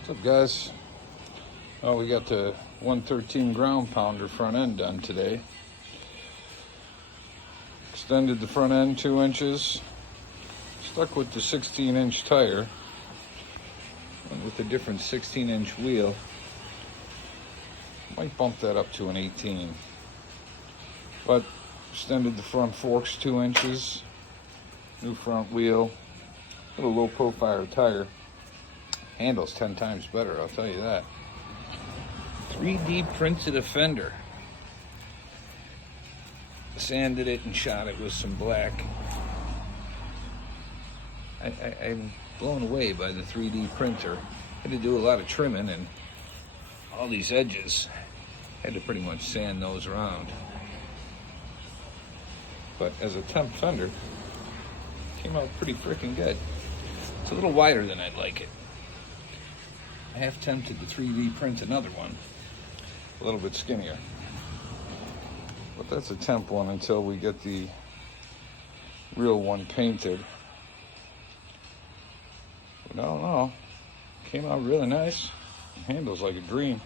What's up, guys? Oh, we got the 113 ground pounder front end done today. Extended the front end 2 inches. Stuck with the 16-inch tire. Went with a different 16-inch wheel. Might bump that up to an 18. But extended the front forks 2 inches. New front wheel. Little low profile tire. Handles 10 times better, I'll tell you that. 3D printed a fender. Sanded it and shot it with some black. I'm blown away by the 3D printer. Had to do a lot of trimming, and all these edges had to pretty much sand those around. But as a temp fender, came out pretty freaking good. It's a little wider than I'd like it. I have tempted to 3D print another one, a little bit skinnier. But that's a temp one until we get the real one painted. But I don't know. Came out really nice. Handles like a dream.